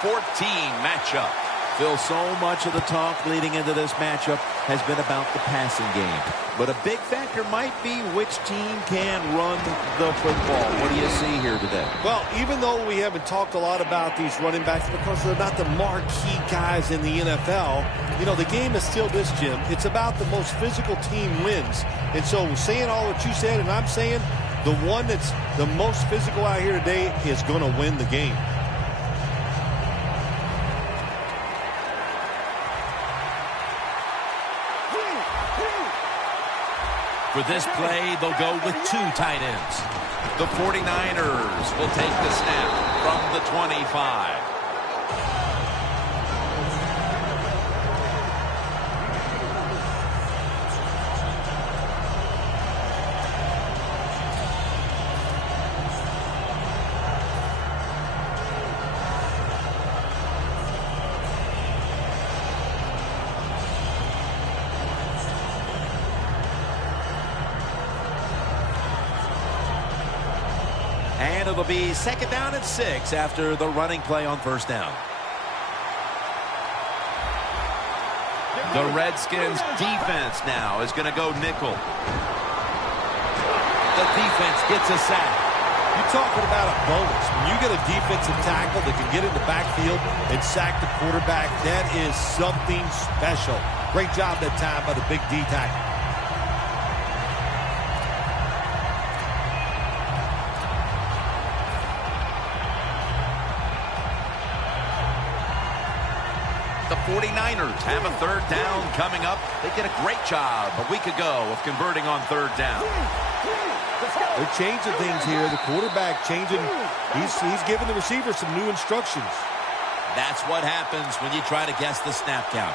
14 matchup. Phil, so much of the talk leading into this matchup has been about the passing game. But a big factor might be which team can run the football. What do you see here today? Well, even though we haven't talked a lot about these running backs because they're not the marquee guys in the NFL, you know, the game is still this, Jim. It's about the most physical team wins. And so saying all what you said and I'm saying, the one that's the most physical out here today is going to win the game. For this play, they'll go with 2 tight ends. The 49ers will take the snap from the 25. And it'll be 2nd down and 6 after the running play on 1st down. The Redskins defense now is going to go nickel. The defense gets a sack. You're talking about a bonus. When you get a defensive tackle that can get in the backfield and sack the quarterback, that is something special. Great job that time by the big D tackle. The 49ers have a 3rd down coming up. They did a great job a week ago of converting on 3rd down. They're changing things here. The quarterback changing. He's giving the receiver some new instructions. That's what happens when you try to guess the snap count.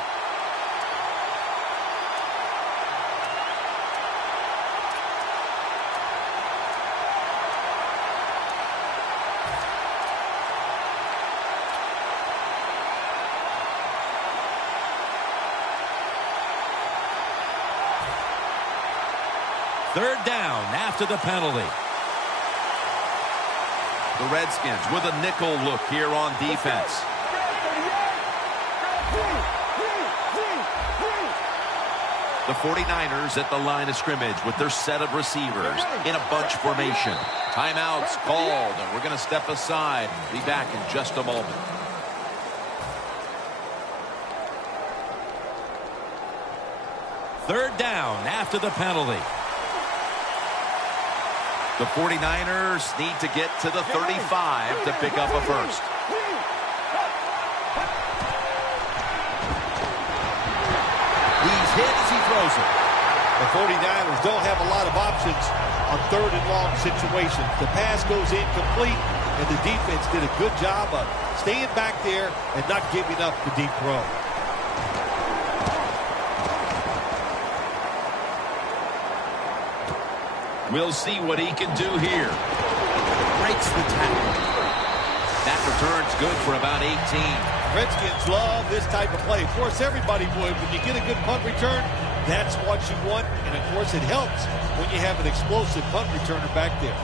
Third down after the penalty. The Redskins with a nickel look here on defense. The 49ers at the line of scrimmage with their set of receivers in a bunch formation. Timeouts called, and we're going to step aside and be back in just a moment. Third down after the penalty. The 49ers need to get to the 35 to pick up a first. He's hit as he throws it. The 49ers don't have a lot of options on 3rd and long situations. The pass goes incomplete, and the defense did a good job of staying back there and not giving up the deep throw. We'll see what he can do here. Breaks the tackle. That return's good for about 18. Redskins love this type of play. Of course, everybody would. When you get a good punt return, that's what you want. And, of course, it helps when you have an explosive punt returner back there.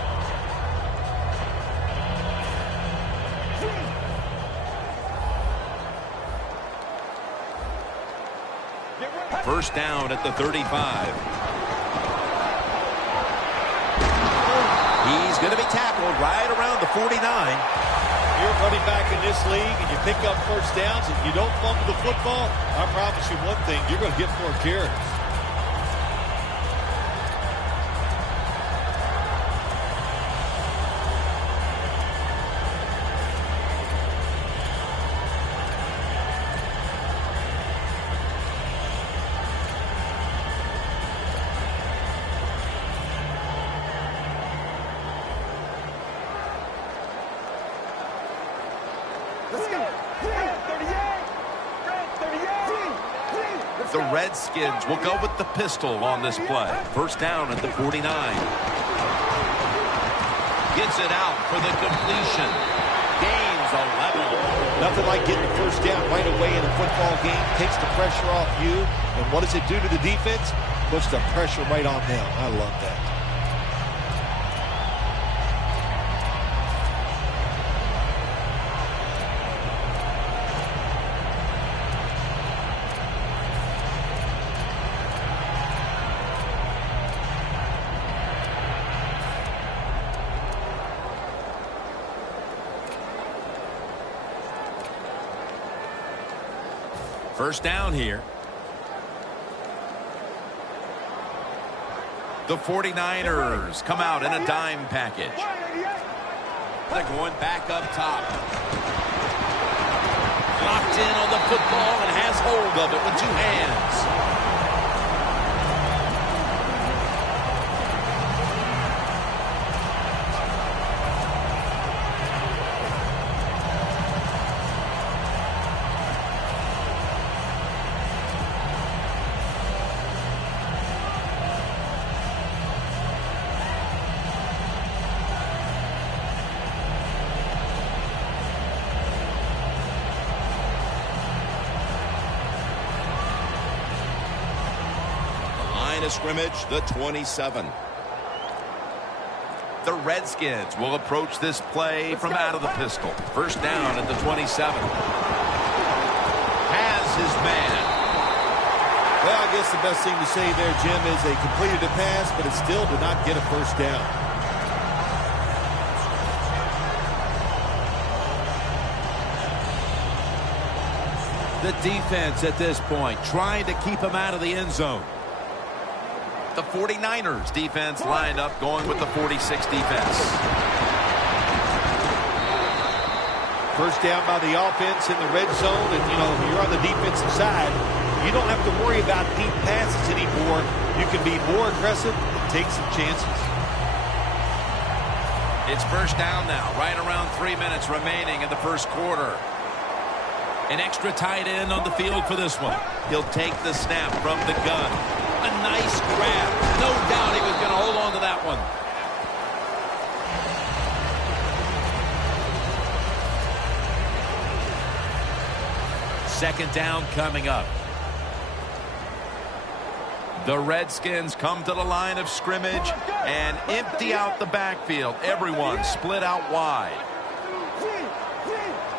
First down at the 35. He's going to be tackled right around the 49. You're running back in this league and you pick up first downs and you don't fumble the football, I promise you one thing, you're going to get more carries. The Redskins will go with the pistol on this play. First down at the 49. Gets it out for the completion. Gains 11. Nothing like getting the first down right away in a football game. Takes the pressure off you. And what does it do to the defense? Puts the pressure right on them. I love that. First down here. The 49ers come out in a dime package. They're going back up top. Locked in on the football and has hold of it with 2 hands. Scrimmage, the 27. The Redskins will approach this play from out of the pistol. First down at the 27. Has his man. Well, I guess the best thing to say there, Jim, is they completed a pass, but it still did not get a first down. The defense at this point trying to keep him out of the end zone. The 49ers defense lined up going with the 46 defense. First down by the offense in the red zone, and you're on the defensive side. You don't have to worry about deep passes anymore. You can be more aggressive and take some chances. It's first down now, right around 3 minutes remaining in the first quarter. An extra tight end on the field for this one. He'll take the snap from the gun. A nice grab. No doubt he was going to hold on to that one. Second down coming up. The Redskins come to the line of scrimmage and empty out the backfield. Everyone split out wide.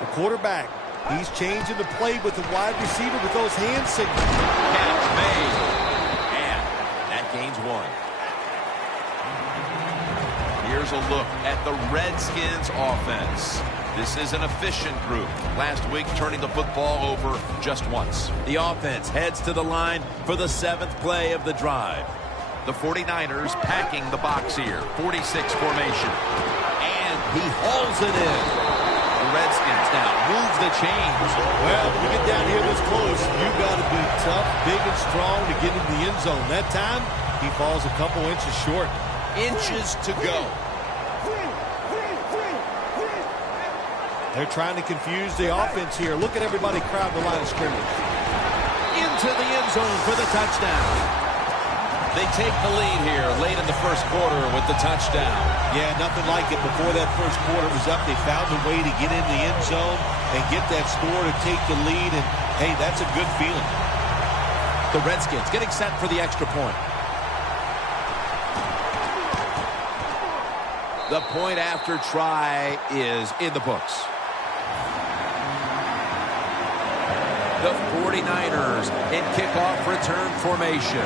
The quarterback, he's changing the play with the wide receiver with those hand signals. Catch made. And that gains 1. Here's a look at the Redskins offense. This is an efficient group. Last week turning the football over just once. The offense heads to the line for the 7th play of the drive. The 49ers packing the box here. 46 formation. And he hauls it in. The Redskins now move the chains. Well, when you get down here this close, you got to be tough, big, and strong to get into the end zone. That time, he falls a couple inches short. Inches to go. They're trying to confuse the offense here. Look at everybody crowd the line of scrimmage. Into the end zone for the touchdown. They take the lead here late in the first quarter with the touchdown. Yeah, nothing like it. Before that first quarter was up, they found a way to get in the end zone and get that score to take the lead. And, hey, that's a good feeling. The Redskins getting set for the extra point. The point after try is in the books. The 49ers in kickoff return formation.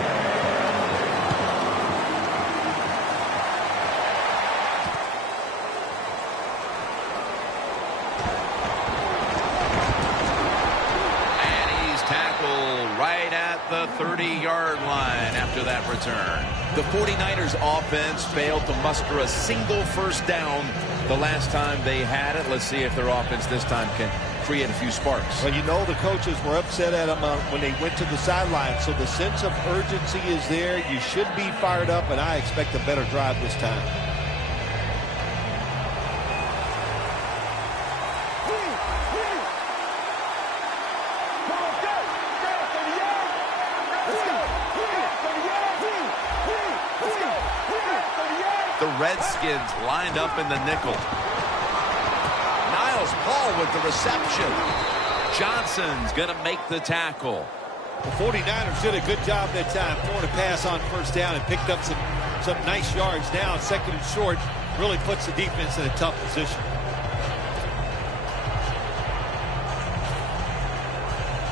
And he's tackled right at the 30-yard line after that return. The 49ers offense failed to muster a single first down the last time they had it. Let's see if their offense this time can create a few sparks. Well, the coaches were upset at them when they went to the sideline, so the sense of urgency is there. You should be fired up, and I expect a better drive this time. The Redskins lined up in the nickel. Niles Paul with the reception. Johnson's going to make the tackle. The 49ers did a good job that time throwing a pass on first down and picked up some nice yards. Now, second and short, really puts the defense in a tough position.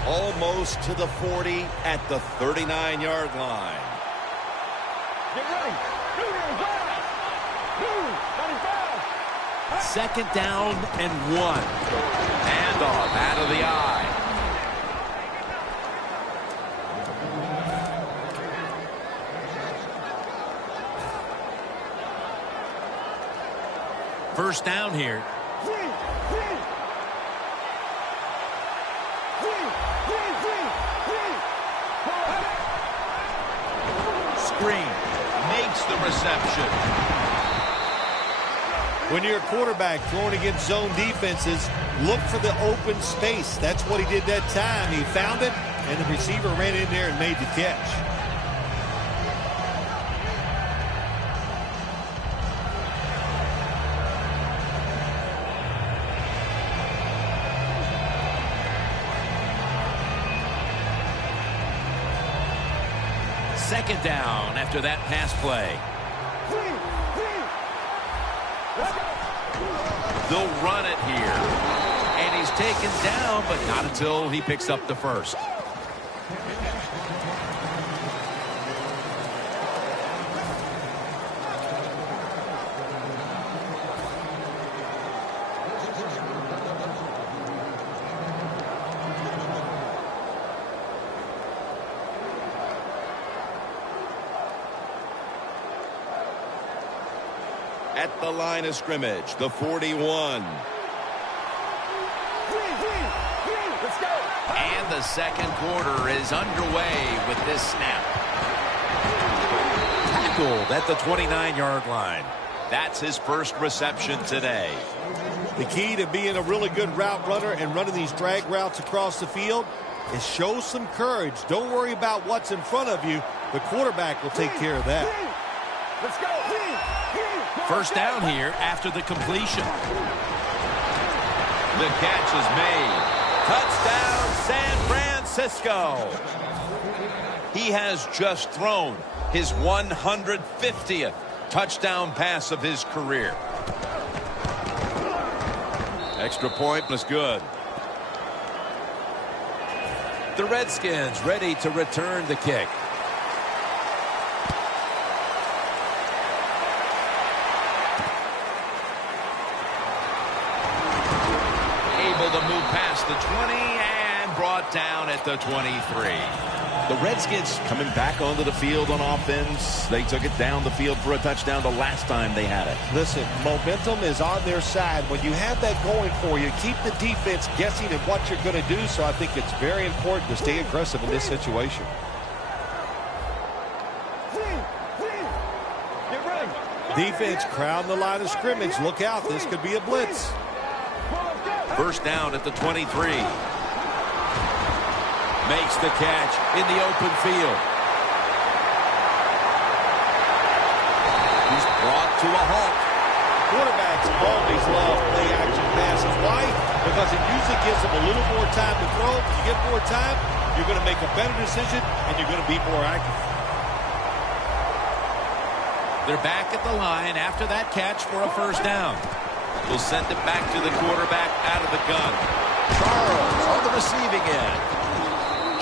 Almost to the 40 at the 39-yard line. Get ready. Second down and 1. Handoff out of the eye. first down here. Screen. Makes the reception. When you're a quarterback throwing against zone defenses, look for the open space. That's what he did that time. He found it, and the receiver ran in there and made the catch. Second down after that pass play. They'll run it here. And he's taken down, but not until he picks up the first. At the line of scrimmage, the 41. Let's go. And the second quarter is underway with this snap. Tackled at the 29-yard line. That's his first reception today. The key to being a really good route runner and running these drag routes across the field is show some courage. Don't worry about what's in front of you. The quarterback will take care of that. Let's go. First down here after the completion. The catch is made. Touchdown, San Francisco. He has just thrown his 150th touchdown pass of his career. Extra point was good. The Redskins ready to return the kick. Able to move past the 20 and brought down at the 23. The Redskins coming back onto the field on offense. They took it down the field for a touchdown the last time they had it. Listen, momentum is on their side. When you have that going for you, keep the defense guessing at what you're going to do. So I think it's very important to stay aggressive in this situation. Get ready. Defense crowding the line of scrimmage. Look out. This could be a blitz. First down at the 23. Makes the catch in the open field. He's brought to a halt. Quarterbacks always love play-action passes. Why? Because it usually gives them a little more time to throw. If you get more time, you're going to make a better decision, and you're going to be more accurate. They're back at the line after that catch for a first down. Will send it back to the quarterback out of the gun. Charles on the receiving end.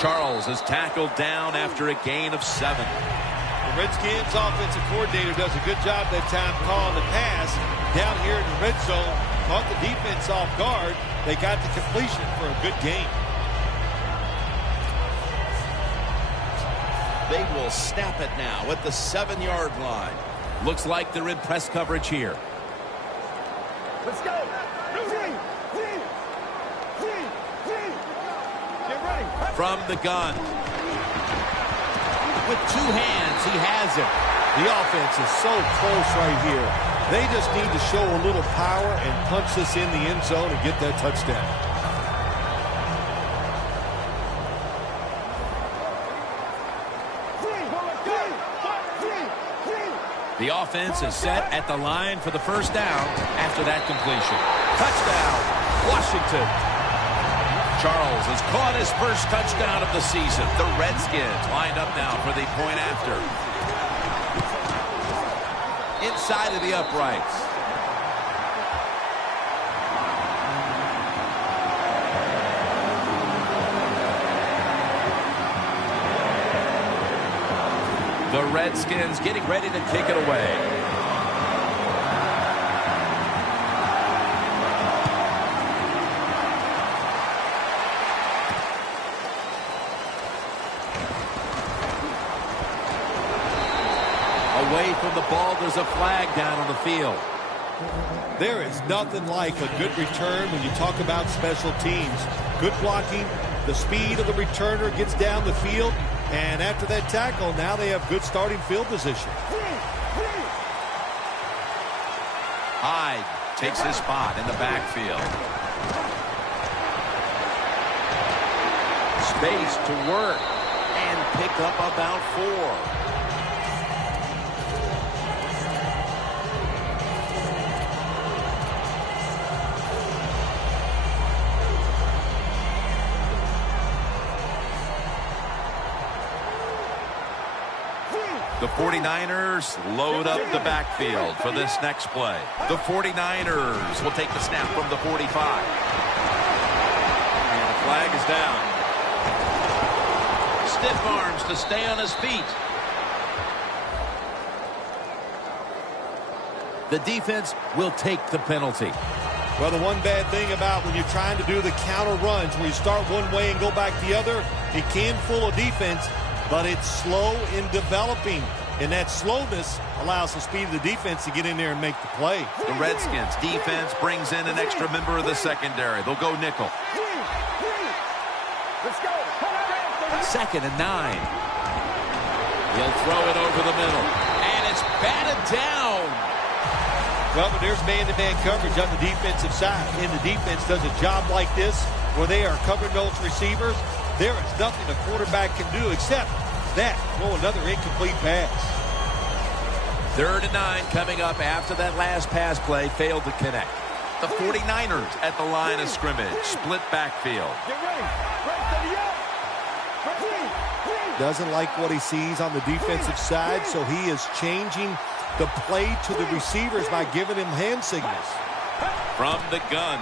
Charles is tackled down after a gain of 7. The Redskins offensive coordinator does a good job that time calling the pass. Down here in the red zone, caught the defense off guard. They got the completion for a good gain. They will snap it now at the 7-yard line. Looks like they're in press coverage here. Let's go. Get ready. From the gun. With 2 hands, he has it. The offense is so close right here. They just need to show a little power and punch this in the end zone and get that touchdown. The offense is set at the line for the first down after that completion. Touchdown, Washington. Charles has caught his first touchdown of the season. The Redskins lined up now for the point after. Inside of the uprights. The Redskins getting ready to kick it away. Away from the ball, there's a flag down on the field. There is nothing like a good return when you talk about special teams. Good blocking, the speed of the returner gets down the field, and after that tackle, now they have good starting field position. Hyde takes his spot in the backfield. Space to work and pick up about 4. The 49ers load up the backfield for this next play. The 49ers will take the snap from the 45. And the flag is down. Stiff arms to stay on his feet. The defense will take the penalty. Well, the one bad thing about when you're trying to do the counter runs, where you start one way and go back the other, it can fool a defense, but it's slow in developing. And that slowness allows the speed of the defense to get in there and make the play. The Redskins defense brings in an extra member of the secondary. They'll go nickel. Let's go. 2nd and 9. He'll throw it over the middle. And it's batted down. Well, but there's man-to-man coverage on the defensive side. And the defense does a job like this where they are covering those receivers. There is nothing a quarterback can do except that. Throw another incomplete pass. 3rd and 9 coming up after that last pass play failed to connect. The 49ers at the line of scrimmage. Split backfield. Get ready. Right to the up. Doesn't like what he sees on the defensive side, so he is changing the play to the receivers by giving him hand signals. From the gun.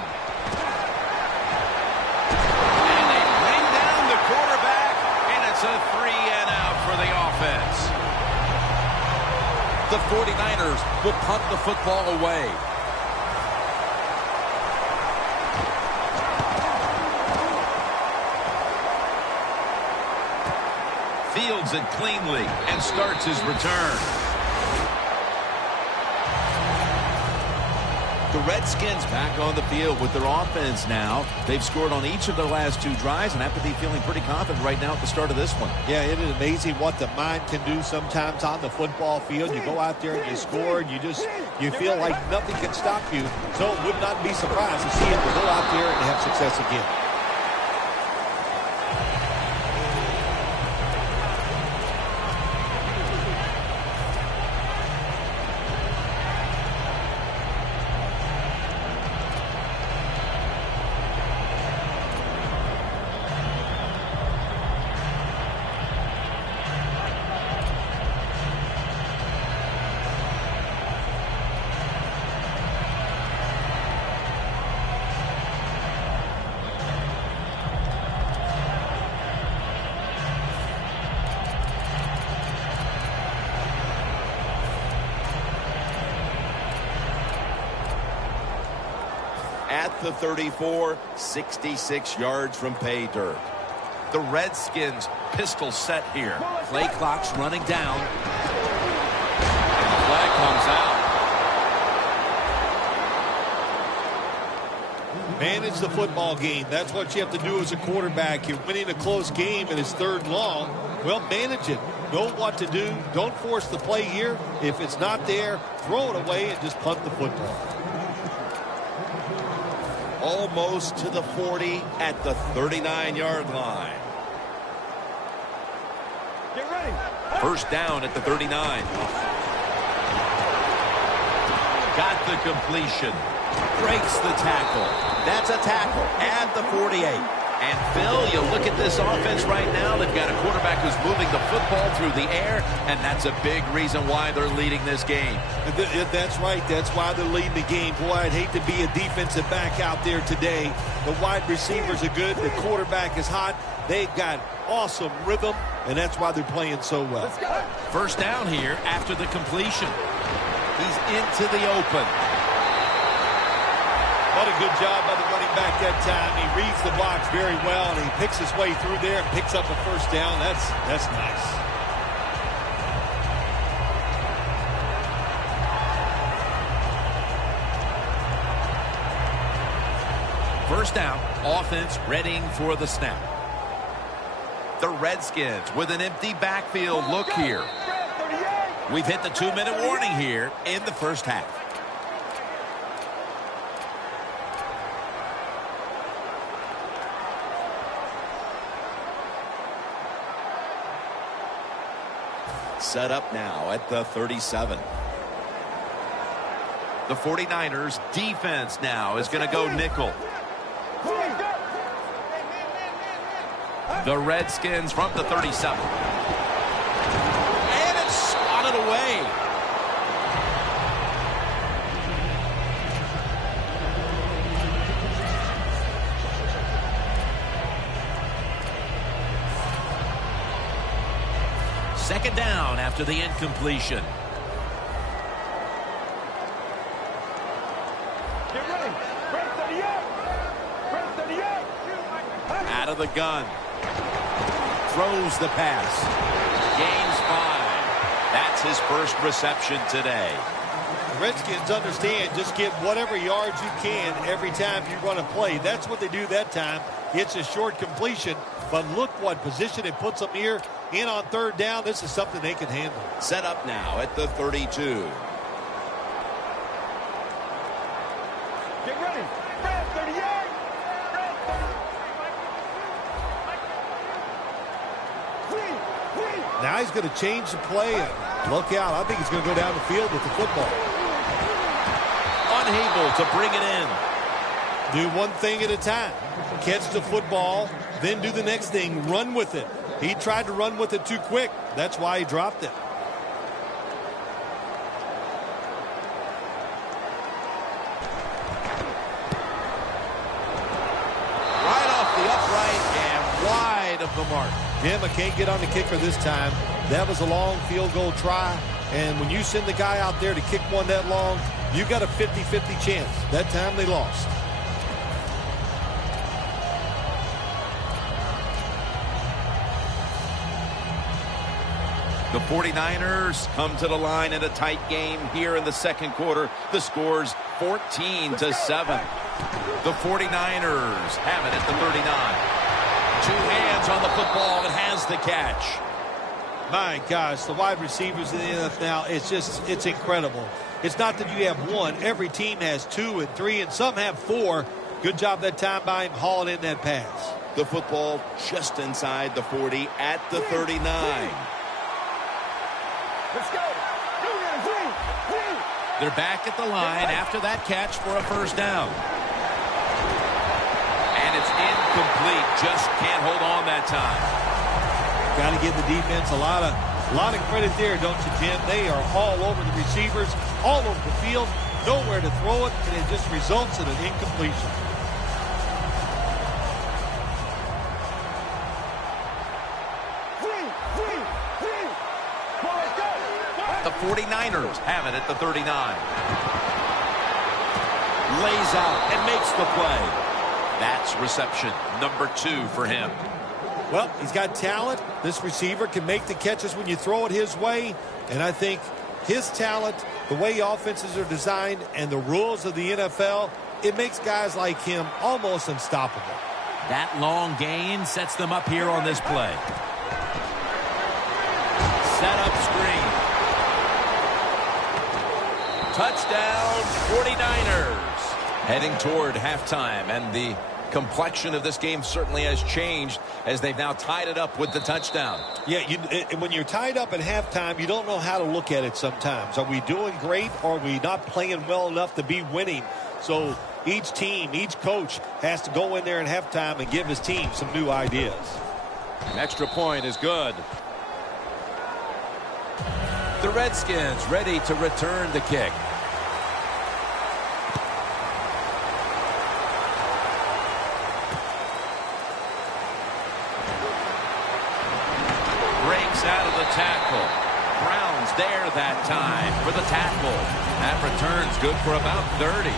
And they bring down the quarterback, and it's a 3-and-out for the offense. The 49ers will punt the football away. Fields it cleanly and starts his return. The Redskins back on the field with their offense now. They've scored on each of their last 2 drives and have to be feeling pretty confident right now at the start of this one. Yeah, it is amazing what the mind can do sometimes on the football field. You go out there and you score, and you feel like nothing can stop you. So it would not be surprised to see him go out there and have success again. At the 34, 66 yards from pay dirt. The Redskins pistol set here. Play clock's running down. And the flag comes out. Manage the football game. That's what you have to do as a quarterback. You're winning a close game and it's 3rd long. Well, manage it. Know what to do. Don't force the play here. If it's not there, throw it away and just punt the football. Almost to the 40 at the 39-yard line. Get ready. 1st down at the 39. Got the completion. Breaks the tackle. That's a tackle at the 48. And Phil, you look at this offense right now, they've got a quarterback who's moving the football through the air, and that's a big reason why they're leading this game. That's right. That's why they're leading the game. Boy, I'd hate to be a defensive back out there today. The wide receivers are good. The quarterback is hot. They've got awesome rhythm, and that's why they're playing so well. Let's go. 1st down here after the completion. He's into the open. What a good job by the running back that time. He reads the box very well, and he picks his way through there and picks up a 1st down. That's nice. First down, offense readying for the snap. The Redskins with an empty backfield look here. We've hit the 2-minute warning here in the first half. Set up now at the 37. The 49ers defense now is going to go nickel. The Redskins from the 37. And it's swatted away. Second down after the incompletion. Get ready. Break 38. Break 38. Out of the gun. Throws the pass. Gains 5. That's his first reception today. The Redskins understand just get whatever yards you can every time you run a play. That's what they do that time. It's a short completion, but look what position it puts them here. In on third down, this is something they can handle. Set up now at the 32. Get ready. Break 38. Now he's going to change the play. And look out. I think he's going to go down the field with the football. Unable to bring it in. Do one thing at a time. Catch the football, then do the next thing. Run with it. He tried to run with it too quick. That's why he dropped it. Right off the upright and wide of the mark. Jim, I can't get on the kicker this time. That was a long field goal try. And when you send the guy out there to kick one that long, you got a 50-50 chance. That time they lost. The 49ers come to the line in a tight game here in the second quarter. The score's 14-7. The 49ers have it at the 39. 2 hands on the football and has the catch. My gosh, the wide receivers in the NFL now, it's incredible. It's not that you have one. Every team has 2 and 3, and some have 4. Good job that time by him hauling in that pass. The football just inside the 40 at the 39. Let's go. They're back at the line after that catch for a first down. And it's incomplete. Just can't hold on that time. Got to give the defense a lot of credit there, don't you, Jim? They are all over the receivers, all over the field, nowhere to throw it, and it just results in an incompletion. The 49ers have it at the 39. Lays out and makes the play. That's reception number 2 for him. Well, he's got talent. This receiver can make the catches when you throw it his way. And I think his talent, the way offenses are designed, and the rules of the NFL, it makes guys like him almost unstoppable. That long gain sets them up here on this play. Set up screen. Touchdown 49ers. Heading toward halftime, and the complexion of this game certainly has changed as they've now tied it up with the touchdown. Yeah, when you're tied up at halftime, you don't know how to look at it sometimes. Are we doing great, or are we not playing well enough to be winning? So each team, each coach has to go in there at halftime and give his team some new ideas. An extra point is good. The Redskins ready to return the kick. Breaks out of the tackle. Brown's there that time for the tackle. That return's good for about 30.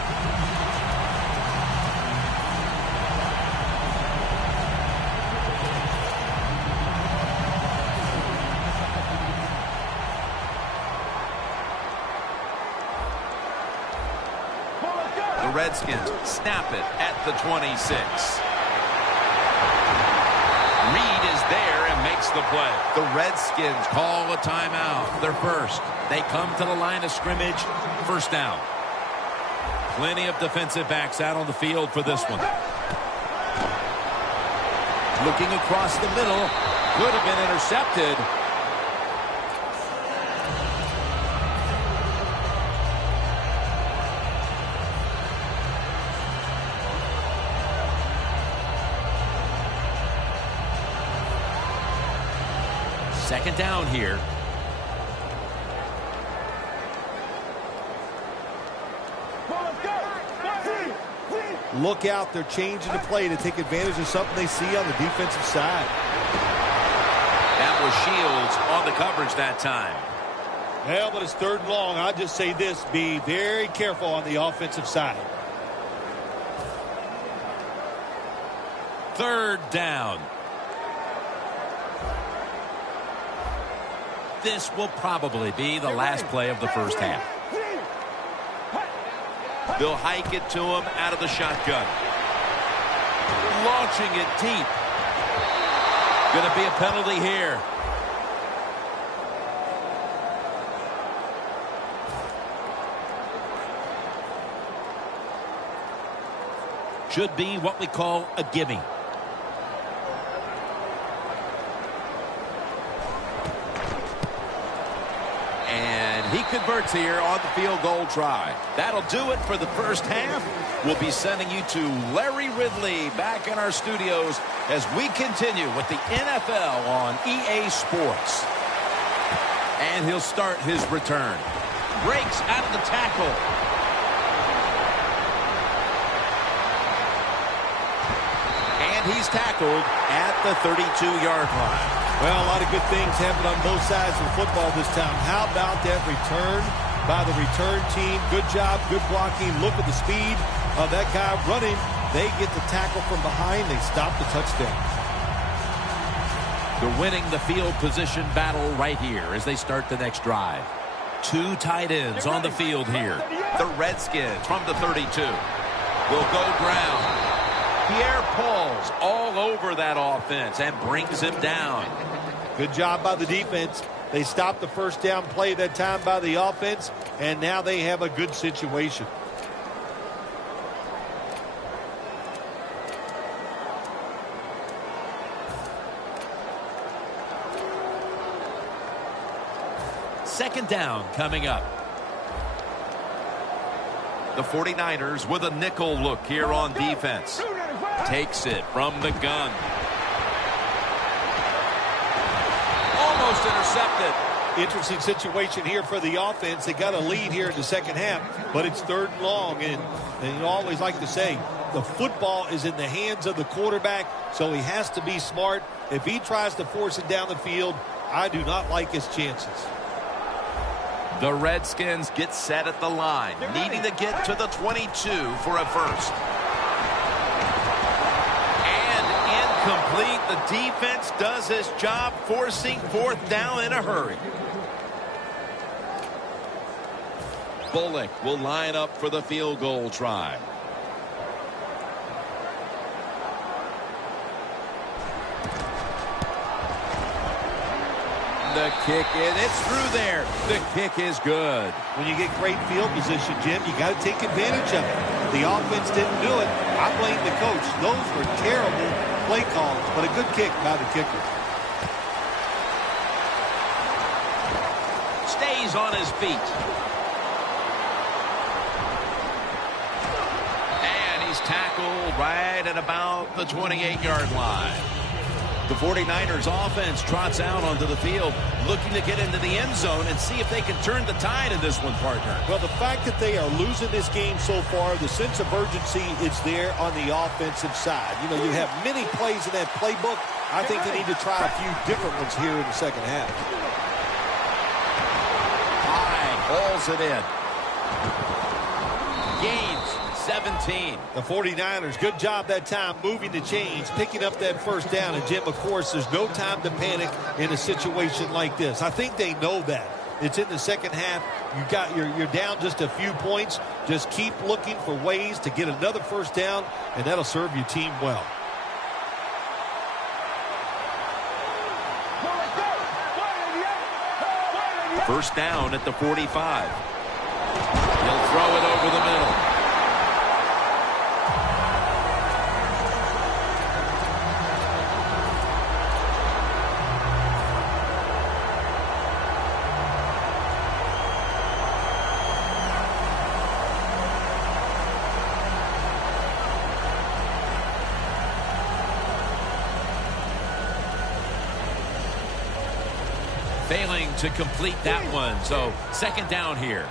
The The Redskins snap it at the 26. Reed is there and makes the play. The Redskins call a timeout. They're first. They come to the line of scrimmage. First down. Plenty of defensive backs out on the field for this one. Looking across the middle. Could have been intercepted. Second down here. Look out, they're changing the play to take advantage of something they see on the defensive side. That was Shields on the coverage that time. Well, but it's third and long. I'll just say this, be very careful on the offensive side. Third down. This will probably be the last play of the first half. They'll hike it to him out of the shotgun. Launching it deep. Going to be a penalty here. Should be what we call a gimme. He converts here on the field goal try. That'll do it for the first half. We'll be sending you to Larry Ridley back in our studios as we continue with the NFL on EA Sports. And he'll start his return. Breaks out of the tackle. And he's tackled at the 32-yard line. Well, a lot of good things happen on both sides of the football this time. How about that return by the return team? Good job, good blocking. Look at the speed of that guy running. They get the tackle from behind. They stop the touchdown. They're winning the field position battle right here as they start the next drive. Two tight ends on the field here. The Redskins from the 32 will go ground. Pierre Paul's all over that offense and brings him down. Good job by the defense. They stopped the first down play that time by the offense, and now they have a good situation. Second down coming up. The 49ers with a nickel look here on defense. Takes it from the gun. Almost intercepted. Interesting situation here for the offense. They got a lead here in the second half, but it's third and long. And you always like to say, the football is in the hands of the quarterback, so he has to be smart. If he tries to force it down the field, I do not like his chances. The Redskins get set at the line, needing to get to the 22 for a first. And incomplete. The defense does his job, forcing fourth down in a hurry. Bullock will line up for the field goal try. The kick is, it's through there. The kick is good. When you get great field position, Jim, you got to take advantage of it. The offense didn't do it. I blame the coach. Those were terrible play calls, but a good kick by the kicker. Stays on his feet. And he's tackled right at about the 28-yard line. The 49ers offense trots out onto the field, looking to get into the end zone and see if they can turn the tide in this one, partner. Well, the fact that they are losing this game so far, the sense of urgency is there on the offensive side. You know, you have many plays in that playbook. I think they need to try a few different ones here in the second half. High, hauls it in. Gains 17. The 49ers, good job that time moving the chains, picking up that first down. And, Jim, of course, there's no time to panic in a situation like this. I think they know that. It's in the second half. You're down just a few points. Just keep looking for ways to get another first down, and that'll serve your team well. First down at the 45. He'll throw it over the middle. Failing to complete that one. So second down here.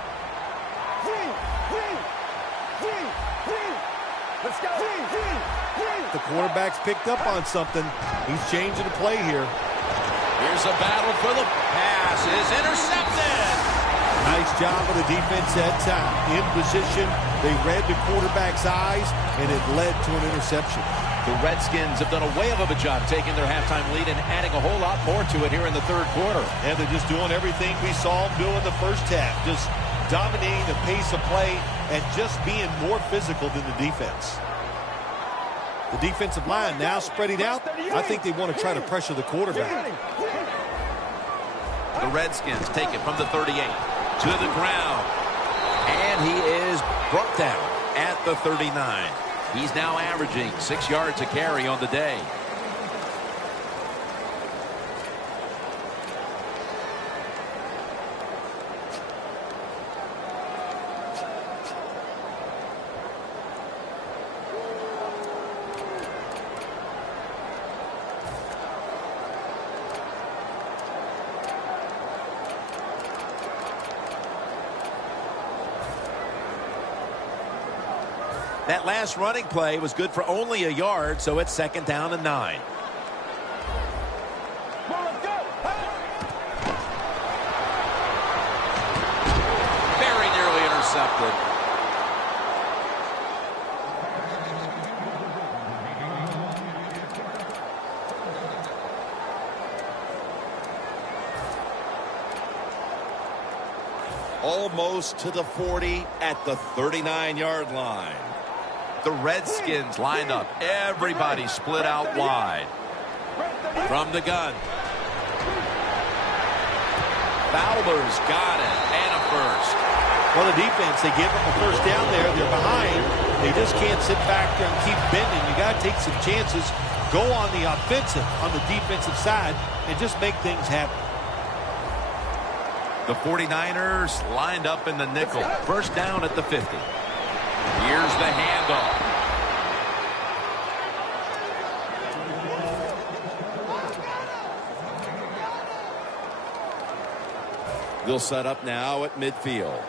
Let's go. The quarterback's picked up on something. He's changing the play here. Here's a battle for the pass. Is intercepted. Nice job of the defense that time. In position, they read the quarterback's eyes, and it led to an interception. The Redskins have done a way of a job taking their halftime lead and adding a whole lot more to it here in the third quarter. And they're just doing everything we saw them do in the first half. Just dominating the pace of play and just being more physical than the defense. The defensive line now spreading out. I think they want to try to pressure the quarterback. The Redskins take it from the 38 to the ground. And he is brought down at the 39. He's now averaging 6 yards a carry on the day. That last running play was good for only a yard, so it's second down and 9. Very nearly intercepted. Almost to the 40 at the 39-yard line. The Redskins lined up. Everybody split out wide. From the gun. Fowler's got it. And a first. Well, the defense, they give them a first down there. They're behind. They just can't sit back there and keep bending. You got to take some chances. Go on the offensive, on the defensive side, and just make things happen. The 49ers lined up in the nickel. First down at the 50. Here's the handoff. They'll set up now at midfield.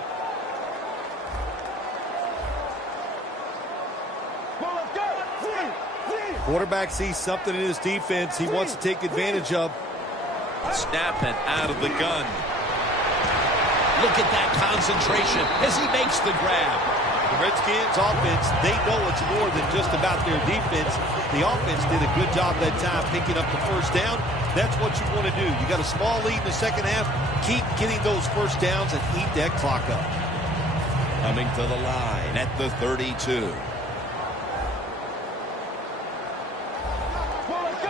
Quarterback sees something in his defense he wants to take advantage of. Snapping out of the gun. Look at that concentration as he makes the grab. The Redskins offense, they know it's more than just about their defense. The offense did a good job that time picking up the first down. That's what you want to do. You got a small lead in the second half. Keep getting those first downs and eat that clock up. Coming to the line at the 32.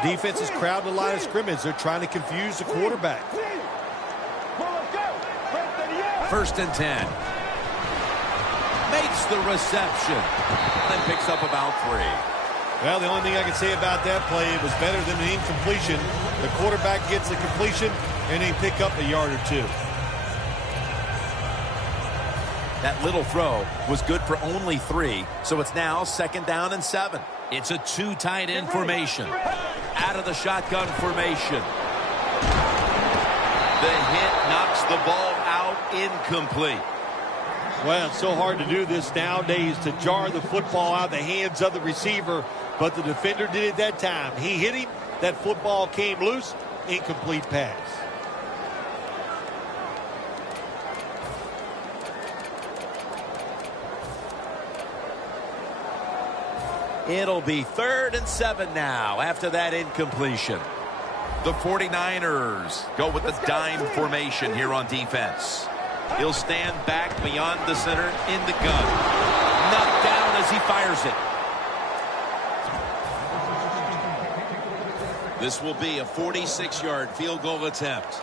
Defense is crowding the line of scrimmage. They're trying to confuse the quarterback. First and 10. Makes the reception. And picks up about 3. Well, the only thing I can say about that play, it was better than an incompletion. The quarterback gets the completion, and they pick up a yard or 2. That little throw was good for only 3, so it's now second down and 7. It's a 2 tight end formation. Out of the shotgun formation. The hit knocks the ball out, incomplete. Well, it's so hard to do this nowadays, to jar the football out of the hands of the receiver, but the defender did it that time. He hit him, that football came loose, incomplete pass. It'll be 3rd and 7 now after that incompletion. The 49ers go with the dime formation here on defense. He'll stand back beyond the center in the gun. Knocked down as he fires it. This will be a 46-yard field goal attempt.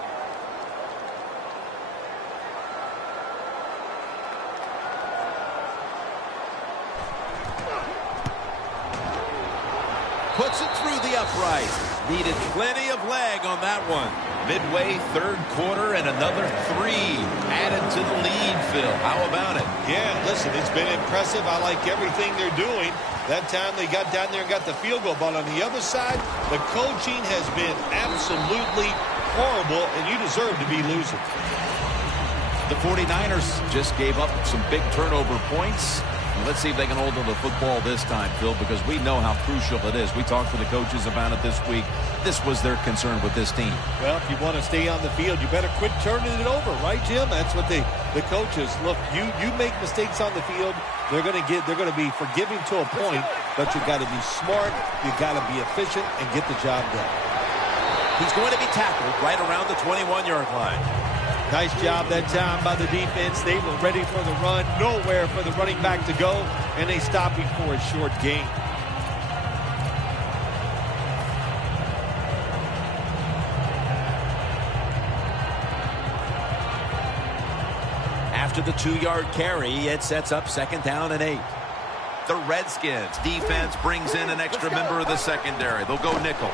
Puts it through the upright. Needed plenty of leg on that one. Midway third quarter and another 3 added to the lead, Phil. How about it? Yeah, listen, it's been impressive. I like everything they're doing. That time they got down there and got the field goal. But on the other side, the coaching has been absolutely horrible, and you deserve to be losing. The 49ers just gave up some big turnover points. Let's see if they can hold on to the football this time, Phil, because we know how crucial it is. We talked to the coaches about it this week. This was their concern with this team. Well, if you want to stay on the field, you better quit turning it over, right, Jim? That's what the coaches look. You make mistakes on the field, they're going to be forgiving to a point, but you got to be smart, you got to be efficient, and get the job done. He's going to be tackled right around the 21-yard line. Nice job that time by the defense. They were ready for the run. Nowhere for the running back to go. And they stopped him for a short gain. After the 2-yard carry, it sets up 2nd down and 8. The Redskins defense brings in an extra member of the secondary. They'll go nickel.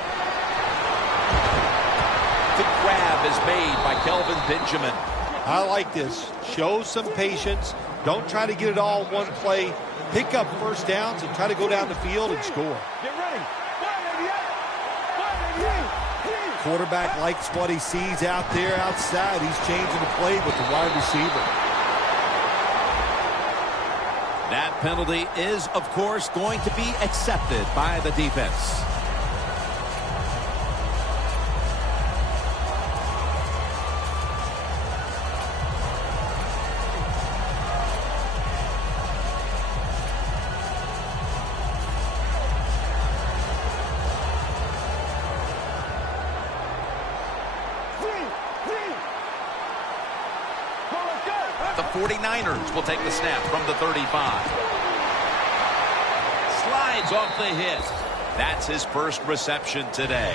The grab is made by Kelvin Benjamin. I like this. Show some patience. Don't try to get it all in one play. Pick up first downs and try to go down the field and score. Get ready. Quarterback likes what he sees out there outside. He's changing the play with the wide receiver. That penalty is, of course, going to be accepted by the defense. The 49ers will take the snap from the 35. Slides off the hit. That's his first reception today.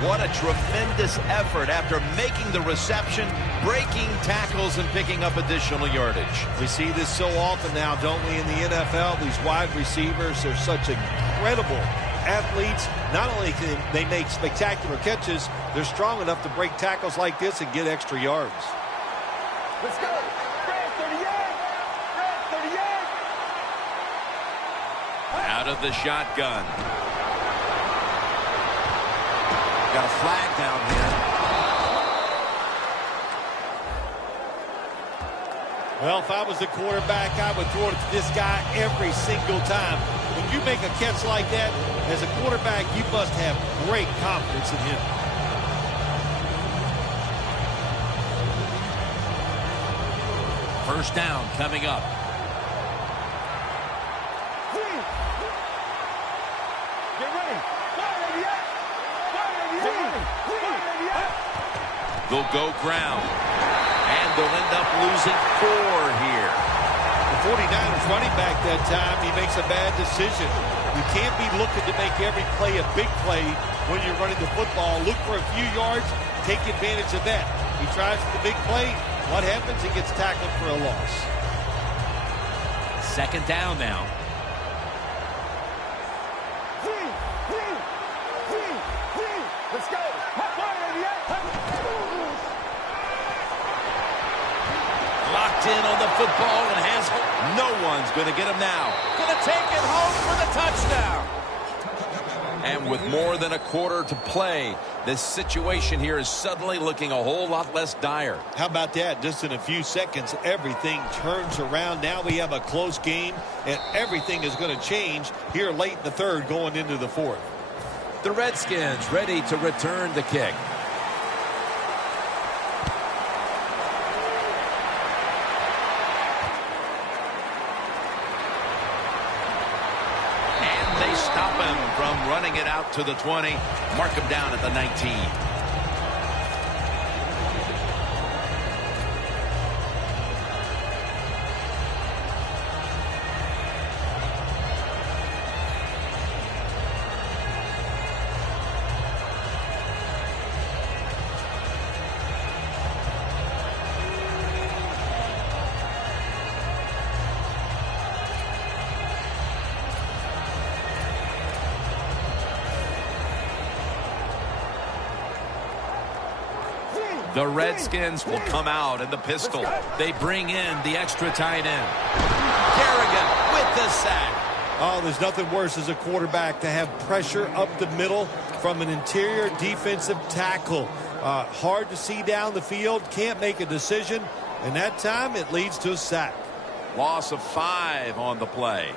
What a tremendous effort after making the reception, breaking tackles, and picking up additional yardage. We see this so often now, don't we, in the NFL? These wide receivers are such incredible athletes. Not only can they make spectacular catches, they're strong enough to break tackles like this and get extra yards. Let's go. 38. Out of the shotgun. Got a flag down here. Well, if I was the quarterback, I would throw it to this guy every single time. When you make a catch like that, as a quarterback, you must have great confidence in him. First down coming up. Get ready. They'll go ground. And they'll end up losing 4 here. The 49ers running back that time, he makes a bad decision. You can't be looking to make every play a big play when you're running the football. Look for a few yards, take advantage of that. He tries for the big play. What happens? He gets tackled for a loss. 2nd down now. Let's go. Locked in on the football and has no one's going to get him now. Going to take it home for the touchdown. And with more than a quarter to play, this situation here is suddenly looking a whole lot less dire. How about that? Just in a few seconds, everything turns around. Now we have a close game, and everything is going to change here late in the third going into the fourth. The Redskins ready to return the kick. And they stop him from running it out to the 20. Mark him down at the 19. The Redskins will come out in the pistol. They bring in the extra tight end. Kerrigan with the sack. Oh, there's nothing worse as a quarterback to have pressure up the middle from an interior defensive tackle. Hard to see down the field, can't make a decision, and that time it leads to a sack. Loss of 5 on the play.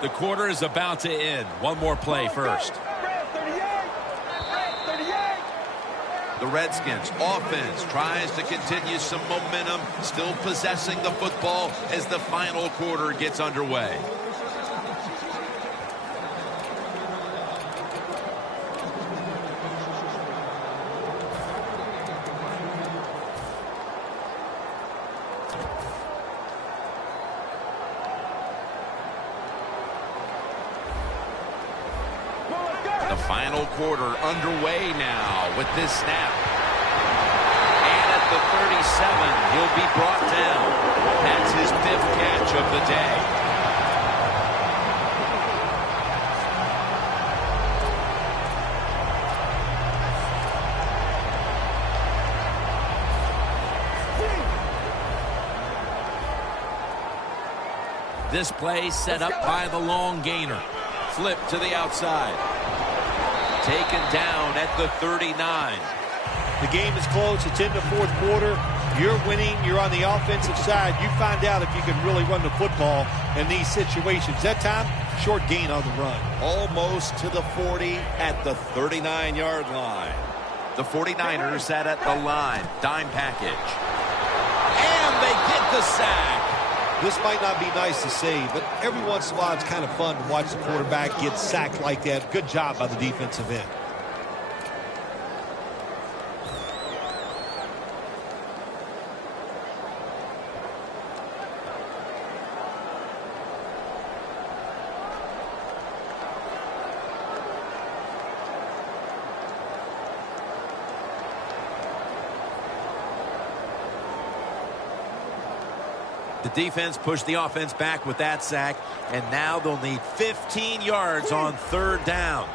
The quarter is about to end. One more play first. The Redskins offense tries to continue some momentum, still possessing the football as the final quarter gets underway. The final quarter underway now with this snap. And at the 37, he'll be brought down. That's his 5th catch of the day. This play set up by the long gainer. Flip to the outside. Taken down at the 39. The game is close. It's in the fourth quarter. You're winning. You're on the offensive side. You find out if you can really run the football in these situations. That time, short gain on the run. Almost to the 40 at the 39-yard line. The 49ers sat at the line. Dime package. And they get the sack. This might not be nice to say, but every once in a while it's kind of fun to watch the quarterback get sacked like that. Good job by the defensive end. The defense pushed the offense back with that sack, and now they'll need 15 yards on 3rd down.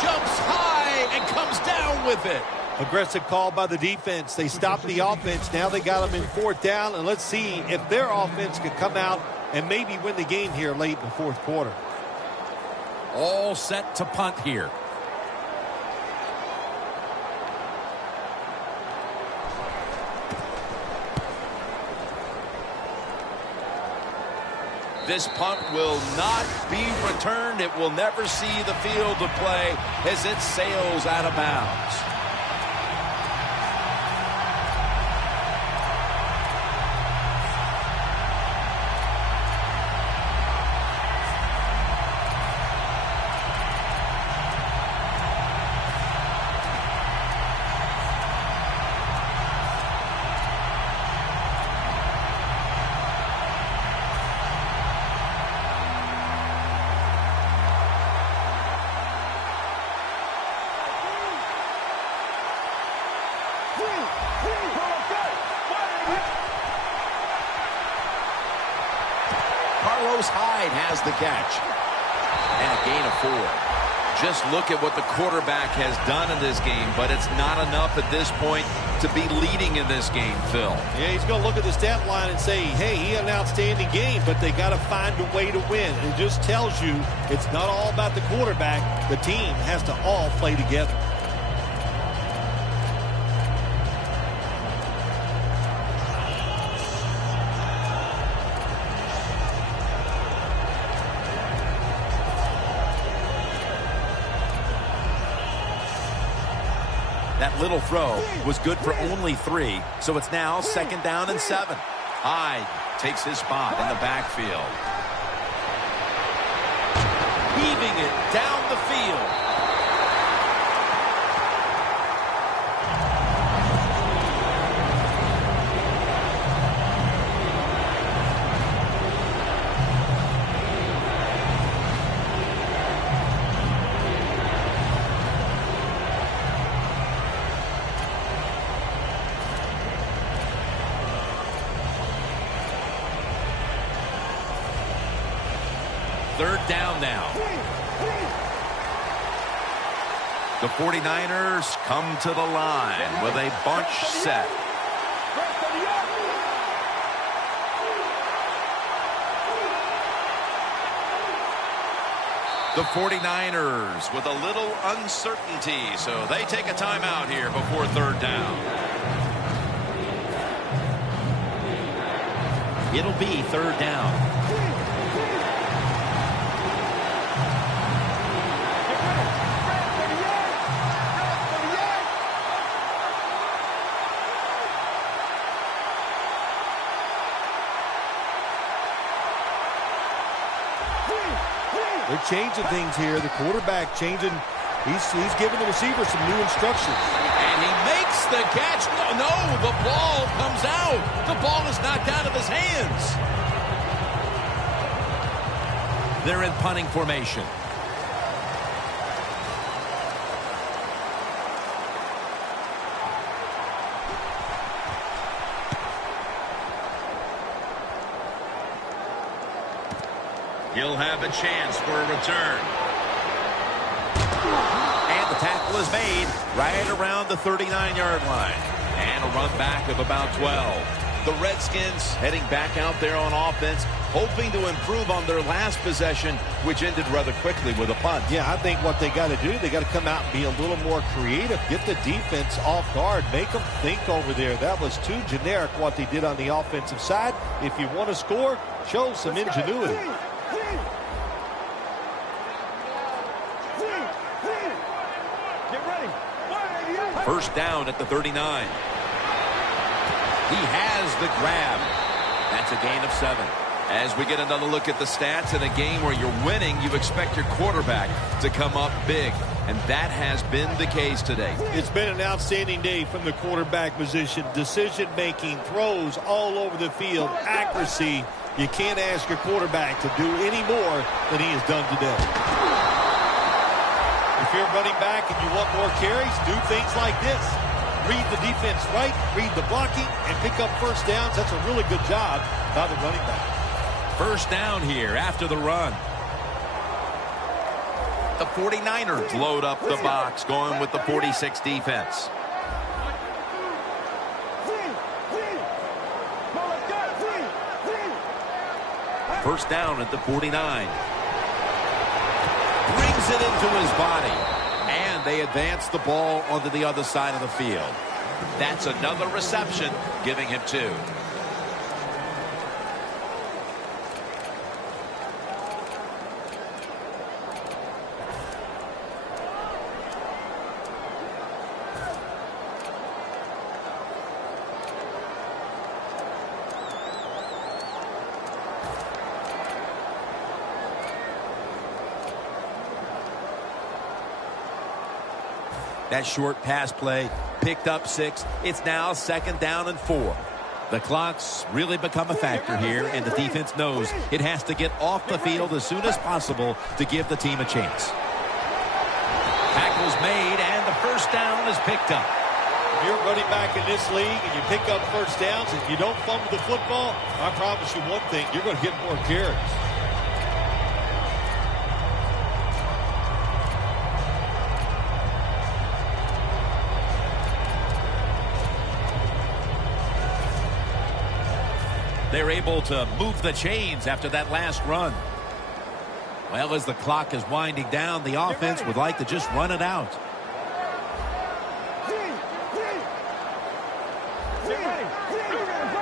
Jumps high and comes down with it. Aggressive call by the defense. They stopped the offense. Now they got them in 4th down, and let's see if their offense can come out and maybe win the game here late in the 4th quarter. All set to punt here. This punt will not be returned. It will never see the field of play as it sails out of bounds. Hyde has the catch. And a gain of 4. Just look at what the quarterback has done in this game, but it's not enough at this point to be leading in this game, Phil. Yeah, he's going to look at the stat line and say, hey, he had an outstanding game, but they got to find a way to win. It just tells you it's not all about the quarterback. The team has to all play together. That little throw was good for only 3, so it's now 2nd down and 7. Hyde takes his spot in the backfield. Heaving it down the field. Third down now. The 49ers come to the line with a bunch set. The 49ers with a little uncertainty, so they take a timeout here before third down. It'll be third down. They're changing things here. The quarterback changing. He's giving the receiver some new instructions. And he makes the catch. No, the ball comes out. The ball is knocked out of his hands. They're in punting formation. He'll have a chance for a return. And the tackle is made right around the 39-yard line. And a run back of about 12. The Redskins heading back out there on offense, hoping to improve on their last possession, which ended rather quickly with a punt. Yeah, I think what they got to do, they got to come out and be a little more creative. Get the defense off guard. Make them think over there. That was too generic what they did on the offensive side. If you want to score, show some ingenuity. First down at the 39. He has the grab. That's a gain of 7. As we get another look at the stats in a game where you're winning, you expect your quarterback to come up big. And that has been the case today. It's been an outstanding day from the quarterback position. Decision-making, throws all over the field, accuracy. You can't ask your quarterback to do any more than he has done today. If you're running back and you want more carries, do things like this. Read the defense right, read the blocking, and pick up first downs. That's a really good job by the running back. First down here after the run. The 49ers load up the box, going with the 46 defense. First down at the 49. Brings it into his body. And they advance the ball onto the other side of the field. That's another reception, giving him 2. That short pass play picked up 6. It's now 2nd down and 4. The clock's really become a factor here, and the defense knows it has to get off the field as soon as possible to give the team a chance. Tackle's made, and the first down is picked up. If you're running back in this league and you pick up first downs, if you don't fumble the football, I promise you one thing, you're going to get more carries. They're able to move the chains after that last run. Well, as the clock is winding down, the offense would like to just run it out.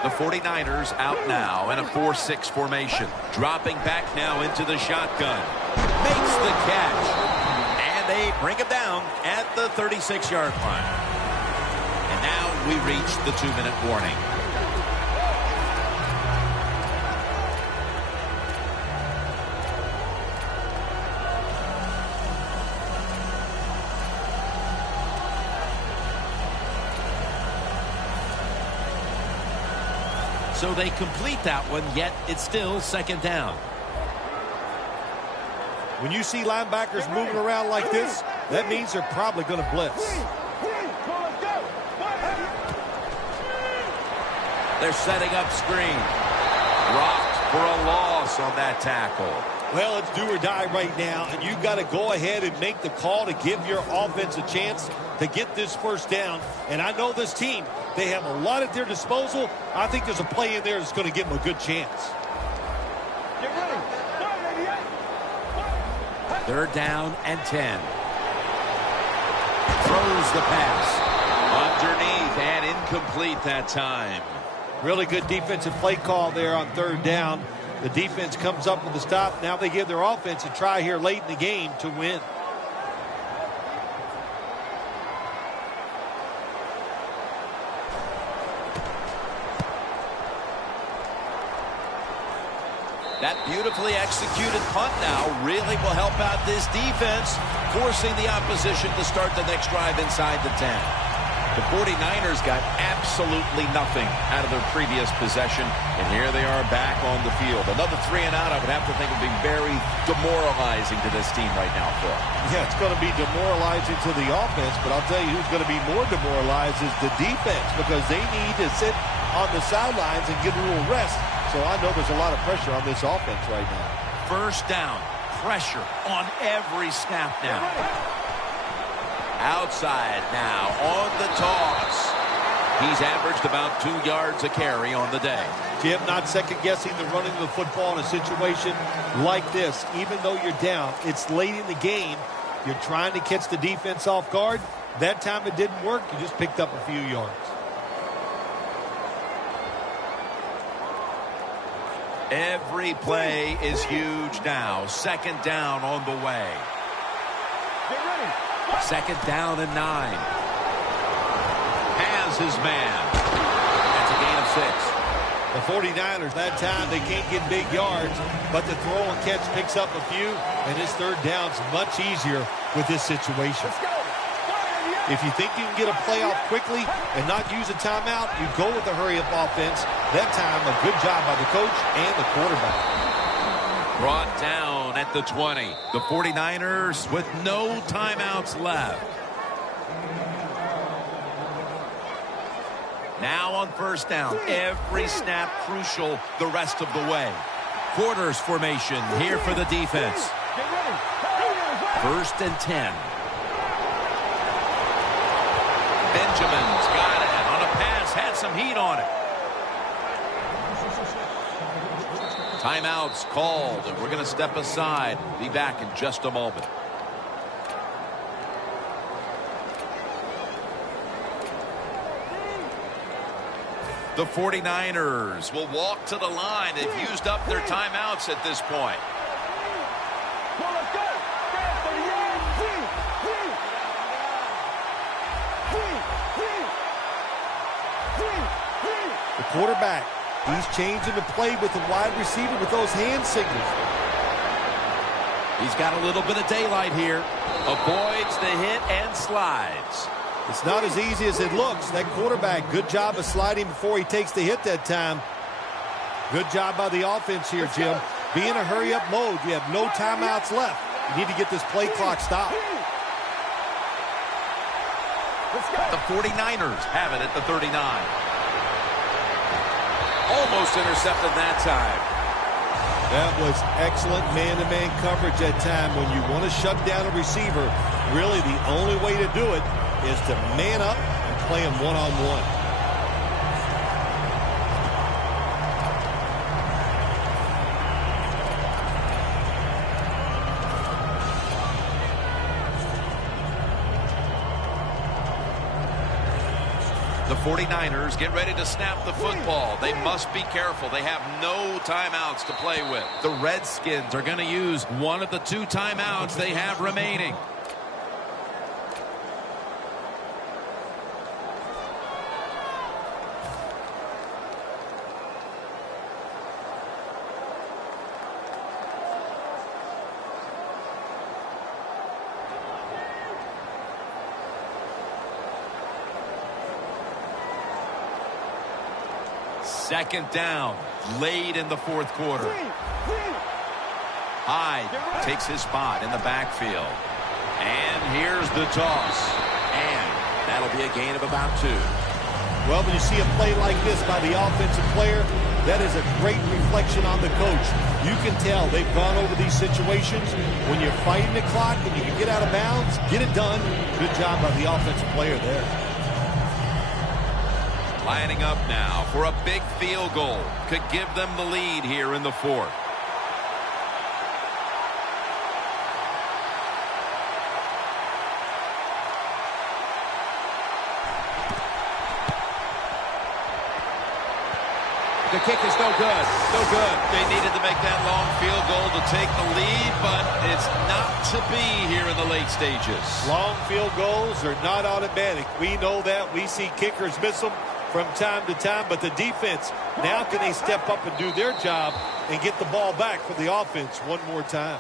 The 49ers out now in a 4-6 formation. Dropping back now into the shotgun. Makes the catch. And they bring him down at the 36-yard line. we reach the 2-minute warning. So they complete that one, yet it's still second down. When you see linebackers moving around like this, that means they're probably going to blitz. They're setting up screen. Rocked for a loss on that tackle. Well, it's do or die right now, and you've got to go ahead and make the call to give your offense a chance to get this first down. And I know this team, they have a lot at their disposal. I think there's a play in there that's going to give them a good chance. Get ready. Third down and 10. Throws the pass. Underneath and incomplete that time. Really good defensive play call there on third down. The defense comes up with the stop. Now they give their offense a try here late in the game to win. That beautifully executed punt now really will help out this defense, forcing the opposition to start the next drive inside the 10. The 49ers got absolutely nothing out of their previous possession, and here they are back on the field. Another 3 and out, I would have to think, would be very demoralizing to this team right now, Phil. Yeah, it's going to be demoralizing to the offense, but I'll tell you who's going to be more demoralized is the defense, because they need to sit on the sidelines and get a little rest. So I know there's a lot of pressure on this offense right now. First down, pressure on every snap now. Outside now on the toss. He's averaged about 2 yards a carry on the day. Jim, not second-guessing the running of the football in a situation like this. Even though you're down, it's late in the game. You're trying to catch the defense off guard. That time it didn't work. You just picked up a few yards. Every play is huge now. Second down on the way. Get ready. Second down and 9. Has his man. That's a gain of 6. The 49ers, that time, they can't get big yards, but the throw and catch picks up a few, and his third down's much easier with this situation. Let's go. If you think you can get a play off quickly and not use a timeout, you go with the hurry-up offense. That time, a good job by the coach and the quarterback. Brought down at the 20. The 49ers with no timeouts left. Now on first down, every snap crucial the rest of the way. Quarters formation here for the defense. Get ready. First and 10. Benjamin's got it on a pass, had some heat on it. Timeouts called, and we're going to step aside. Be back in just a moment. The 49ers will walk to the line. They've used up their timeouts at this point. Well, let's go. The quarterback, he's changing the play with the wide receiver with those hand signals. He's got a little bit of daylight here. Avoids the hit and slides. It's not as easy as it looks. That quarterback, good job of sliding before he takes the hit that time. Good job by the offense here, Jim. Be in a hurry-up mode. You have no timeouts left. You need to get this play clock stopped. The 49ers have it at the 39. Almost intercepted that time. That was excellent man-to-man coverage that time. When you want to shut down a receiver, really the only way to do it is to man up and play him one-on-one. The 49ers get ready to snap the football. They must be careful. They have no timeouts to play with. The Redskins are going to use one of the 2 timeouts they have remaining. Second down, late in the fourth quarter. Hyde takes his spot in the backfield. And here's the toss. And that'll be a gain of about 2. Well, when you see a play like this by the offensive player, that is a great reflection on the coach. You can tell they've gone over these situations. When you're fighting the clock and you can get out of bounds, get it done. Good job by the offensive player there. Lining up now for a big field goal. Could give them the lead here in the fourth. The kick is no good. No good. They needed to make that long field goal to take the lead, but it's not to be here in the late stages. Long field goals are not automatic. We know that. We see kickers miss them from time to time, but the defense, now can they step up and do their job and get the ball back for the offense one more time?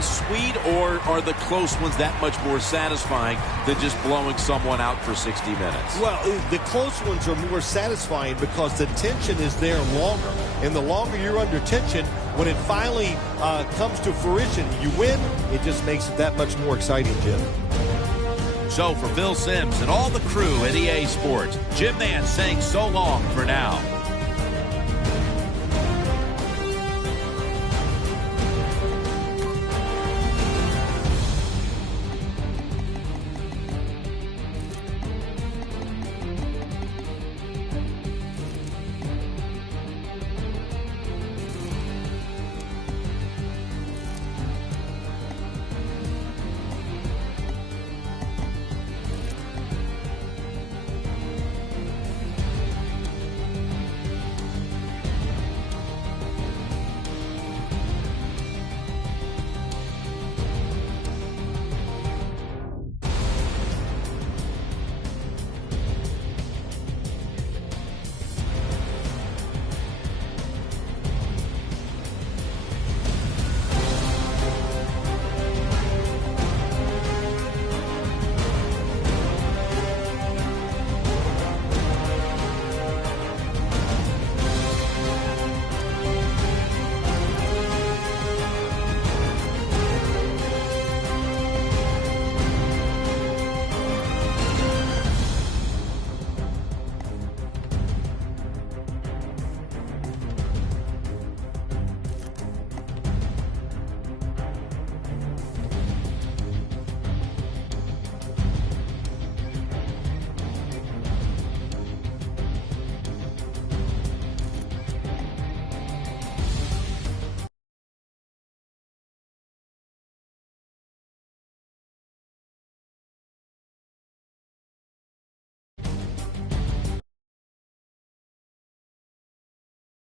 Sweet, or are the close ones that much more satisfying than just blowing someone out for 60 minutes? Well, the close ones are more satisfying because the tension is there longer. And the longer you're under tension, when it finally comes to fruition, you win, it just makes it that much more exciting, Jim. So for Phil Simms and all the crew at EA Sports, Jim Nance saying so long for now.